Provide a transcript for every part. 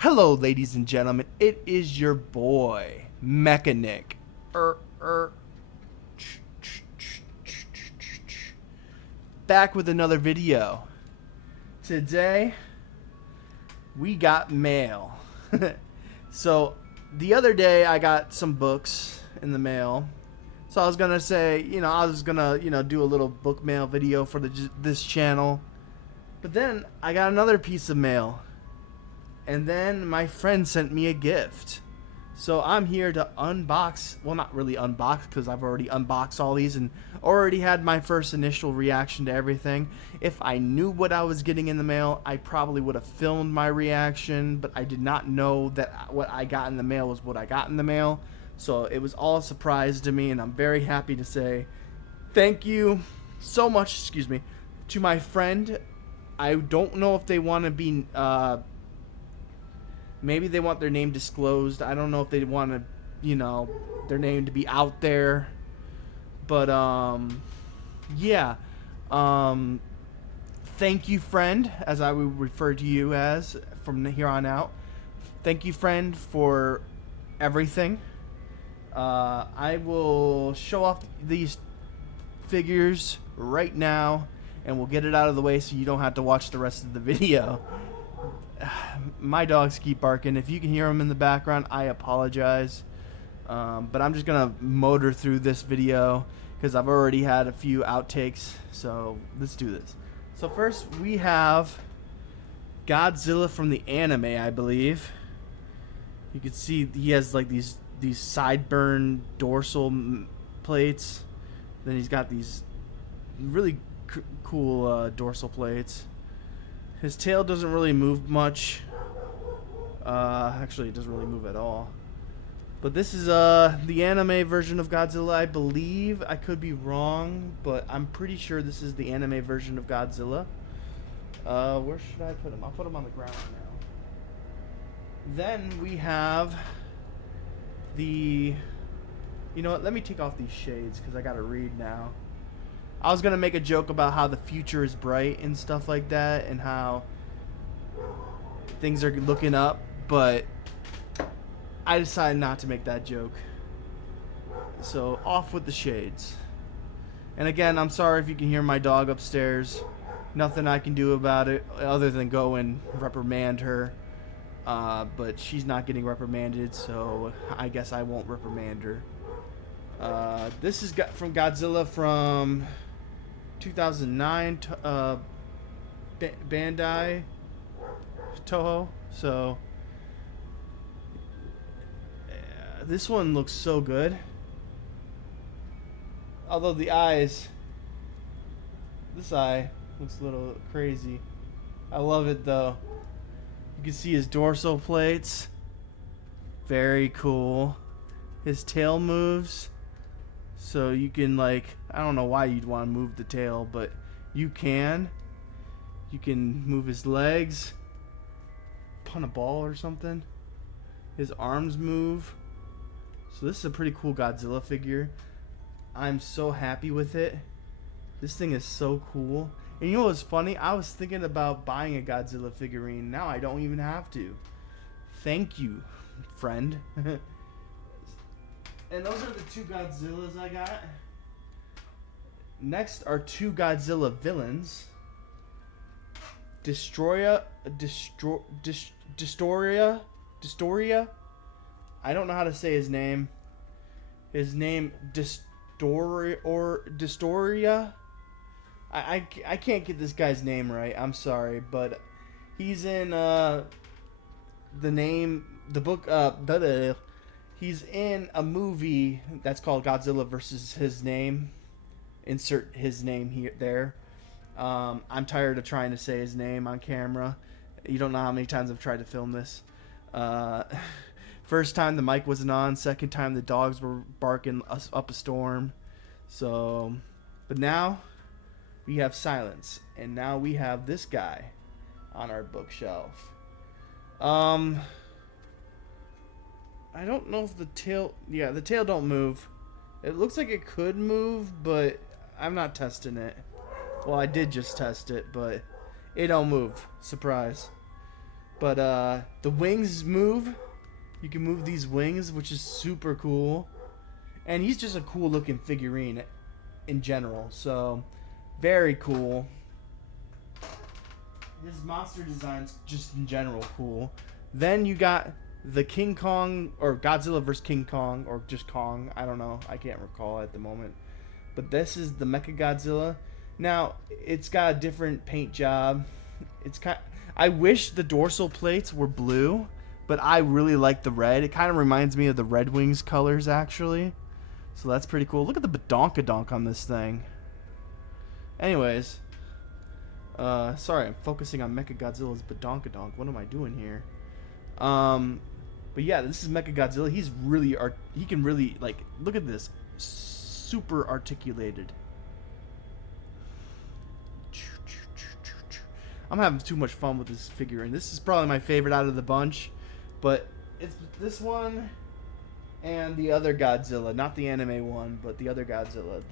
Hello, ladies and gentlemen. It is your boy, MechaNick. Back with another video. Today, we got mail. So, the other day, I got some books in the mail. So I was gonna say, I was gonna, do a little book mail video for this channel. But then I got another piece of mail. And then my friend sent me a gift. So I'm here to unbox, well, not really unbox because I've already unboxed all these and already had my first initial reaction to everything. If I knew what I was getting in the mail, I probably would have filmed my reaction, but I did not know that what I got in the mail was what I got in the mail. So it was all a surprise to me, and I'm very happy to say thank you so much, to my friend. I don't know if they want to be, maybe they want their name disclosed. I don't know if they want to, their name to be out there. But, yeah. Thank you, friend, as I will refer to you as from here on out. Thank you, friend, for everything. I will show off these figures right now, and we'll get it out of the way so you don't have to watch the rest of the video. My dogs keep barking. If you can hear them in the background, I apologize. But I'm just going to motor through this video because I've already had a few outtakes. So let's do this. So first we have Godzilla from the anime, I believe. You can see he has like these sideburn dorsal plates. Then he's got these really cool dorsal plates. His tail doesn't really move much. Actually, it doesn't really move at all. But this is the anime version of Godzilla, I believe. I could be wrong, but I'm pretty sure this is the anime version of Godzilla. Where should I put him? I'll put him on the ground now. Then we have the... You know what? Let me take off these shades because I gotta read now. I was gonna make a joke about how the future is bright and stuff like that, and how things are looking up, but I decided not to make that joke. So off with the shades. And again, I'm sorry if you can hear my dog upstairs. Nothing I can do about it other than go and reprimand her. But she's not getting reprimanded, so I guess I won't reprimand her. This is from Godzilla from 2009, Bandai Toho. So this one looks so good. Although the eyes, this eye looks a little crazy. I love it though. You can see his dorsal plates. Very cool. His tail moves. So you can, like, I don't know why you'd want to move the tail, but you can. You can move his legs. Punt a ball or something. His arms move. So this is a pretty cool Godzilla figure. I'm so happy with it. This thing is so cool. And you know what's funny? I was thinking about buying a Godzilla figurine. Now I don't even have to. Thank you, friend. And those are the two Godzillas I got. Next are two Godzilla villains. Destoria. I don't know how to say his name. His name Destoria. I can't get this guy's name right. I'm sorry, but he's in he's in a movie that's called Godzilla versus his name. Insert his name there. I'm tired of trying to say his name on camera. You don't know how many times I've tried to film this. First time the mic wasn't on. Second time the dogs were barking us up a storm. So, but now we have silence. And now we have this guy on our bookshelf. I don't know if the tail... Yeah, the tail don't move. It looks like it could move, but I'm not testing it. Well, I did just test it, but it don't move. Surprise. But the wings move. You can move these wings, which is super cool. And he's just a cool looking figurine in general. So, very cool. His monster design's just in general cool. Then you got the King Kong, or Godzilla vs. King Kong, or just Kong. I don't know. I can't recall at the moment. But this is the MechaGodzilla. Now, it's got a different paint job. I wish the dorsal plates were blue, but I really like the red. It kind of reminds me of the Red Wings colors, actually. So that's pretty cool. Look at the badonkadonk on this thing. Anyways, sorry, I'm focusing on MechaGodzilla's badonkadonk. What am I doing here? But yeah, this is MechaGodzilla. He's really he can really, like, look at this, super articulated. I'm having too much fun with this figurine. This is probably my favorite out of the bunch, but it's this one and the other Godzilla, not the anime one, but the other Godzilla.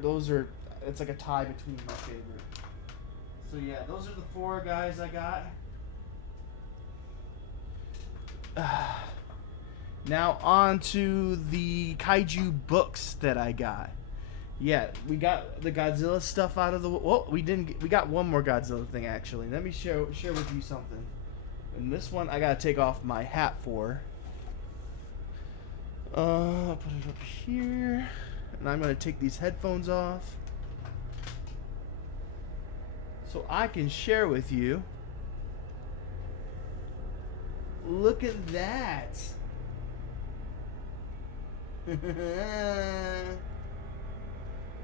Those are, it's like a tie between my favorite. So yeah, those are the 4 guys I got. Now on to the kaiju books that I got. Yeah, we got the Godzilla stuff out of the. Well, we didn't. We got one more Godzilla thing actually. Let me share with you something. And this one I gotta take off my hat for. I'll put it up here, and I'm gonna take these headphones off so I can share with you. Look at that.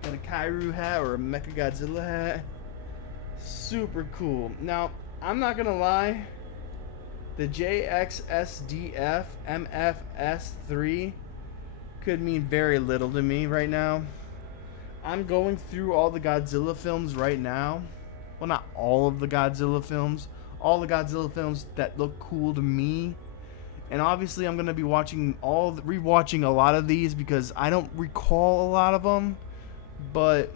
Got a Kairu hat or a MechaGodzilla hat. Super cool. Now, I'm not gonna lie. The JXSDF MFS3 could mean very little to me right now. I'm going through all the Godzilla films right now. Well, not all of the Godzilla films. All the Godzilla films that look cool to me. And obviously, I'm gonna be rewatching a lot of these because I don't recall a lot of them. But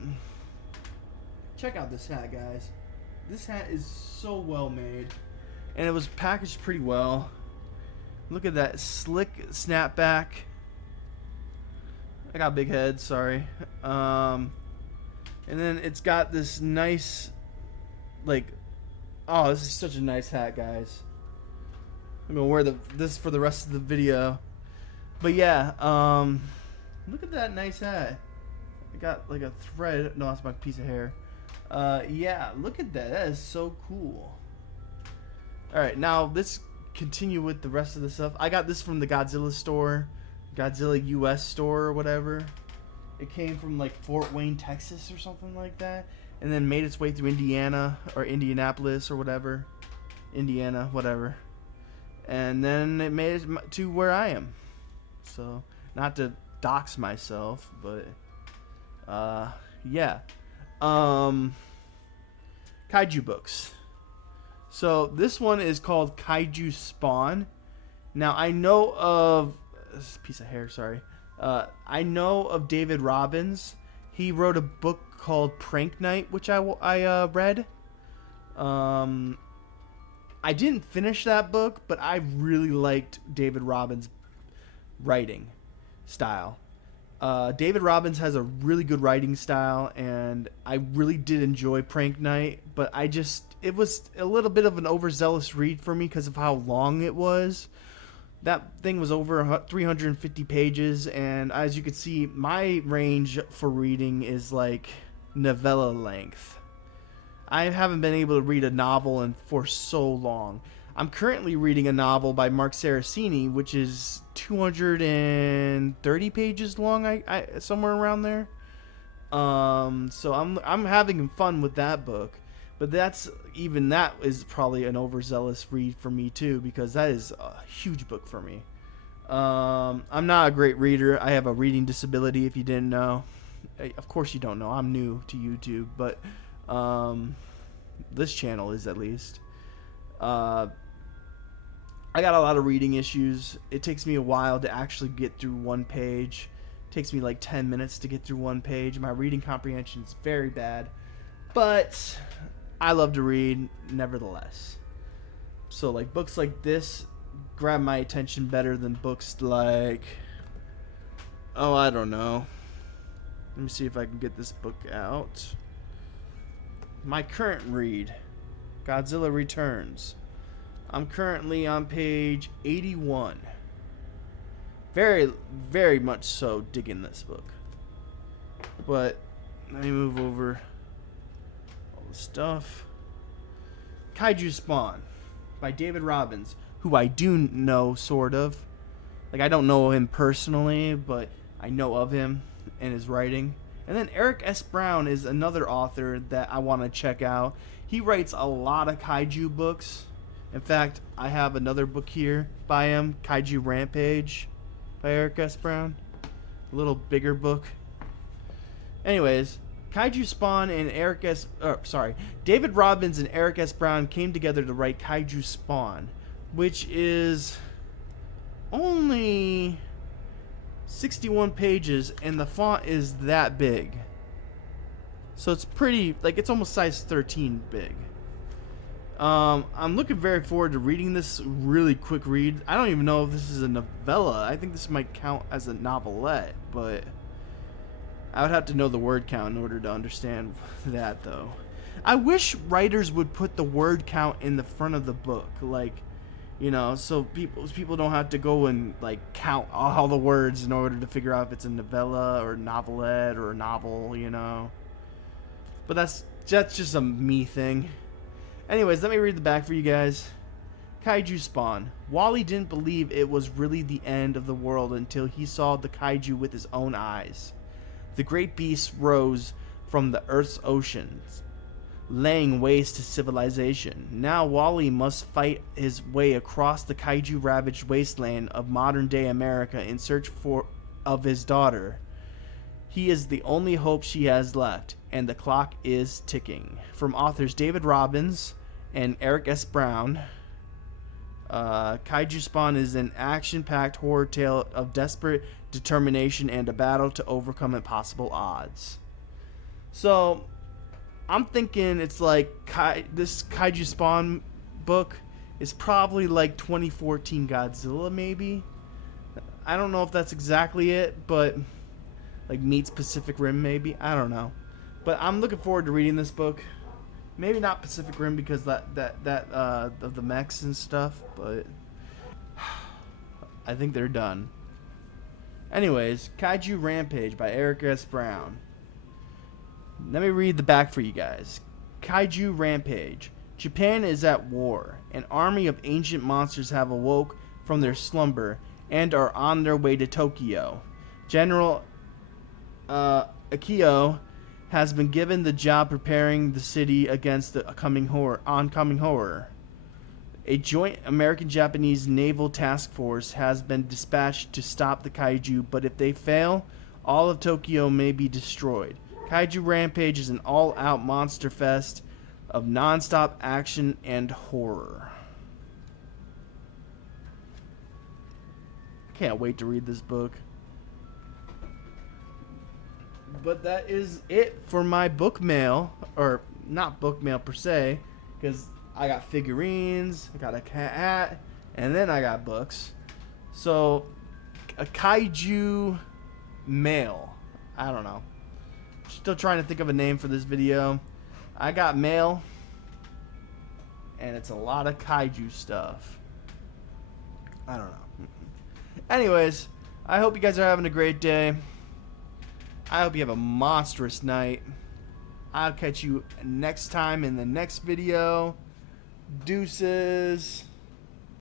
check out this hat, guys. This hat is so well made, and it was packaged pretty well. Look at that slick snapback. I got a big head, sorry. And then it's got this nice, like, oh, this is such a nice hat, guys. I'm gonna wear this for the rest of the video. But yeah, look at that nice hat. I got like a thread. No, that's my piece of hair. Yeah, look at that. That is so cool. Alright, now let's continue with the rest of the stuff. I got this from the Godzilla store. Godzilla US store or whatever. It came from like Fort Wayne, Texas or something like that. And then made its way through Indiana or Indianapolis or whatever. Indiana, whatever. And then it made it to where I am. So, not to dox myself, but yeah. Kaiju books. So this one is called Kaiju Spawn. Now I know of this piece of hair, sorry. I know of David Robbins. He wrote a book called Prank Night, which I read. I didn't finish that book, but I really liked David Robbins' writing style. David Robbins has a really good writing style, and I really did enjoy Prank Night, but it was a little bit of an overzealous read for me because of how long it was. That thing was over 350 pages, and as you can see, my range for reading is like novella length. I haven't been able to read a novel for so long. I'm currently reading a novel by Mark Saraceni, which is 230 pages long, I somewhere around there. So I'm having fun with that book, but that is probably an overzealous read for me too, because that is a huge book for me. I'm not a great reader. I have a reading disability, if you didn't know. Of course you don't know. I'm new to YouTube, but this channel is at least. I got a lot of reading issues. It takes me a while to actually get through one page. It takes me like 10 minutes to get through one page. My reading comprehension is very bad, but I love to read nevertheless. So like books like this grab my attention better than books like, oh, I don't know. Let me see if I can get this book out. My current read, Godzilla Returns. I'm currently on page 81. Very, very much so digging this book. But let me move over all the stuff. Kaiju Spawn by David Robbins, who I do know, sort of. Like, I don't know him personally, but I know of him and his writing. And then Eric S. Brown is another author that I want to check out. He writes a lot of kaiju books. In fact, I have another book here by him, Kaiju Rampage by Eric S. Brown. A little bigger book. Anyways, Kaiju Spawn and David Robbins and Eric S. Brown came together to write Kaiju Spawn, which is only 61 pages, and the font is that big. So it's pretty, like, it's almost size 13 big. I'm looking very forward to reading this really quick read. I don't even know if this is a novella. I think this might count as a novelette, but I would have to know the word count in order to understand that, though. I wish writers would put the word count in the front of the book, like, you know, so people don't have to go and like count all the words in order to figure out if it's a novella or novelette or a novel, you know. But that's just a me thing. Anyways, let me read the back for you guys. Kaiju Spawn. Wally didn't believe it was really the end of the world until he saw the kaiju with his own eyes. The great beasts rose from the Earth's oceans, laying waste to civilization. Now Wally must fight his way across the kaiju-ravaged wasteland of modern-day America in search of his daughter. He is the only hope she has left, and the clock is ticking. From authors David Robbins and Eric S. Brown, Kaiju Spawn is an action-packed horror tale of desperate determination and a battle to overcome impossible odds. So, I'm thinking it's like this Kaiju Spawn book is probably like 2014 Godzilla, maybe. I don't know if that's exactly it, but like meets Pacific Rim, maybe. I don't know, but I'm looking forward to reading this book. Maybe not Pacific Rim because that of the mechs and stuff, but I think they're done. Anyways, Kaiju Rampage by Eric S. Brown. Let me read the back for you guys. Kaiju Rampage. Japan is at war. An army of ancient monsters have awoke from their slumber and are on their way to Tokyo. General Akio has been given the job preparing the city against the oncoming horror. A joint American-Japanese naval task force has been dispatched to stop the kaiju, but if they fail, all of Tokyo may be destroyed. Kaiju Rampage is an all-out monster fest of non-stop action and horror. Can't wait to read this book. But that is it for my book mail, or not book mail per se, because I got figurines, I got a cat, and then I got books. So, a kaiju mail. I don't know. Still trying to think of a name for this video. I got mail, and it's a lot of kaiju stuff. I don't know. Anyways, I hope you guys are having a great day. I hope you have a monstrous night. I'll catch you next time in the next video. Deuces.